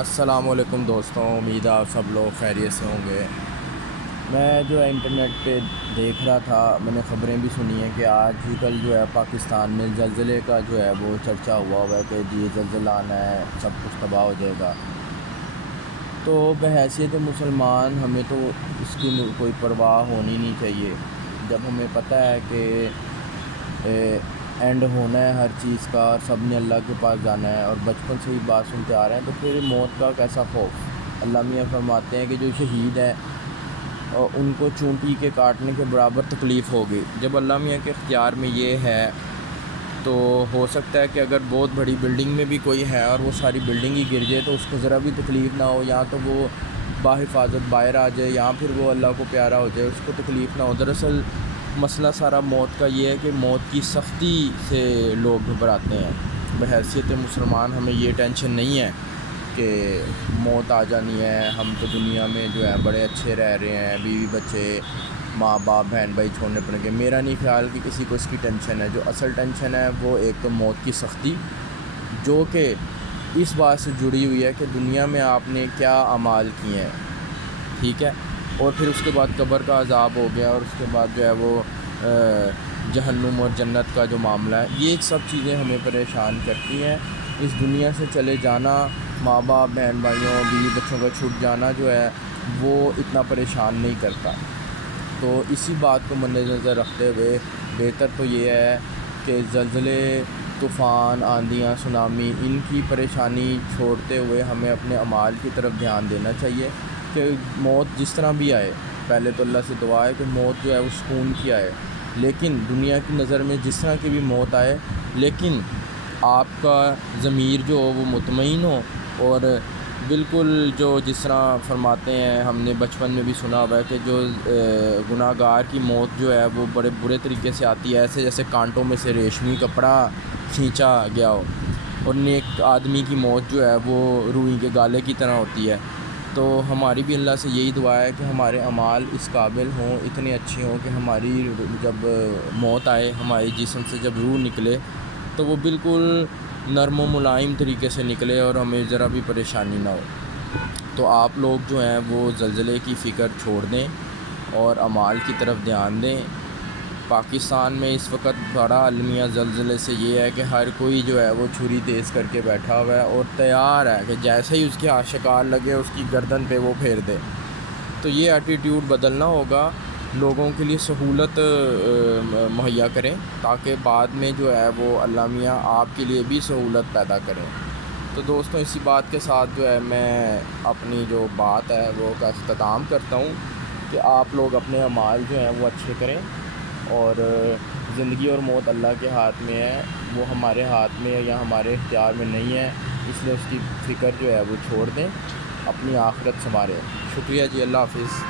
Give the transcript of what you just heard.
السلام علیکم دوستوں، امید ہے آپ سب لوگ خیریت سے ہوں گے۔ میں جو ہے انٹرنیٹ پہ دیکھ رہا تھا، میں نے خبریں بھی سنی ہیں کہ آج ہی کل جو ہے پاکستان میں زلزلے کا جو ہے وہ چرچا ہوا ہے کہ جی زلزلہ آنا ہے، سب کچھ تباہ ہو جائے گا۔ تو بحیثیت مسلمان ہمیں تو اس کی کوئی پرواہ ہونی نہیں چاہیے، جب ہمیں پتہ ہے کہ اینڈ ہونا ہے ہر چیز کا اور سب نے اللہ کے پاس جانا ہے، اور بچپن سے ہی بات سنتے آ رہے ہیں، تو پھر موت کا کیسا خوف۔ اللہ میاں فرماتے ہیں کہ جو شہید ہے ان کو چونٹی کے کاٹنے کے برابر تکلیف ہوگی۔ جب اللہ میاں کے اختیار میں یہ ہے تو ہو سکتا ہے کہ اگر بہت بڑی بلڈنگ میں بھی کوئی ہے اور وہ ساری بلڈنگ ہی گر جائے تو اس کو ذرا بھی تکلیف نہ ہو، یا تو وہ باحفاظت باہر آ جائے یا پھر وہ اللہ کو پیارا ہو جائے، اس کو تکلیف نہ ہو۔ دراصل مسئلہ سارا موت کا یہ ہے کہ موت کی سختی سے لوگ گھبراتے ہیں۔ بحیثیت مسلمان ہمیں یہ ٹینشن نہیں ہے کہ موت آ جانی ہے، ہم تو دنیا میں جو ہے بڑے اچھے رہ رہے ہیں، بیوی بچے ماں باپ بہن بھائی چھوڑنے پڑیں گے۔ میرا نہیں خیال کہ کسی کو اس کی ٹینشن ہے۔ جو اصل ٹینشن ہے وہ ایک تو موت کی سختی، جو کہ اس بات سے جڑی ہوئی ہے کہ دنیا میں آپ نے کیا اعمال کیے ہیں، ٹھیک ہے، اور پھر اس کے بعد قبر کا عذاب ہو گیا، اور اس کے بعد جو ہے وہ جہنم اور جنت کا جو معاملہ ہے، یہ سب چیزیں ہمیں پریشان کرتی ہیں۔ اس دنیا سے چلے جانا، ماں باپ بہن بھائیوں بیوی بچوں کا چھوٹ جانا جو ہے وہ اتنا پریشان نہیں کرتا۔ تو اسی بات کو مد نظر رکھتے ہوئے بہتر تو یہ ہے کہ زلزلے، طوفان، آندھیاں، سونامی، ان کی پریشانی چھوڑتے ہوئے ہمیں اپنے اعمال کی طرف دھیان دینا چاہیے کہ موت جس طرح بھی آئے، پہلے تو اللہ سے دعا ہے کہ موت جو ہے وہ سکون کی آئے، لیکن دنیا کی نظر میں جس طرح کی بھی موت آئے، لیکن آپ کا ضمیر جو ہو وہ مطمئن ہو، اور بالکل جو جس طرح فرماتے ہیں، ہم نے بچپن میں بھی سنا ہوا ہے کہ جو گناہ گار کی موت جو ہے وہ بڑے برے طریقے سے آتی ہے، ایسے جیسے کانٹوں میں سے ریشمی کپڑا کھینچا گیا ہو، اور نیک آدمی کی موت جو ہے وہ روئی کے گالے کی طرح ہوتی ہے۔ تو ہماری بھی اللہ سے یہی دعا ہے کہ ہمارے اعمال اس قابل ہوں، اتنے اچھے ہوں کہ ہماری جب موت آئے، ہمارے جسم سے جب روح نکلے تو وہ بالکل نرم و ملائم طریقے سے نکلے اور ہمیں ذرا بھی پریشانی نہ ہو۔ تو آپ لوگ جو ہیں وہ زلزلے کی فکر چھوڑ دیں اور اعمال کی طرف دھیان دیں۔ پاکستان میں اس وقت بڑا المیہ زلزلے سے یہ ہے کہ ہر کوئی جو ہے وہ چھری تیز کر کے بیٹھا ہوا ہے اور تیار ہے کہ جیسے ہی اس کے آشکار لگے اس کی گردن پہ وہ پھیر دے۔ تو یہ ایٹیٹیوڈ بدلنا ہوگا، لوگوں کے لیے سہولت مہیا کریں تاکہ بعد میں جو ہے وہ اللہ میاں آپ کے لیے بھی سہولت پیدا کریں۔ تو دوستوں، اسی بات کے ساتھ جو ہے میں اپنی جو بات ہے وہ کا اختتام کرتا ہوں کہ آپ لوگ اپنے اعمال جو ہیں وہ اچھے کریں، اور زندگی اور موت اللہ کے ہاتھ میں ہے، وہ ہمارے ہاتھ میں یا ہمارے اختیار میں نہیں ہے، اس لیے اس کی فکر جو ہے وہ چھوڑ دیں، اپنی آخرت سنواریں۔ شکریہ جی، اللہ حافظ۔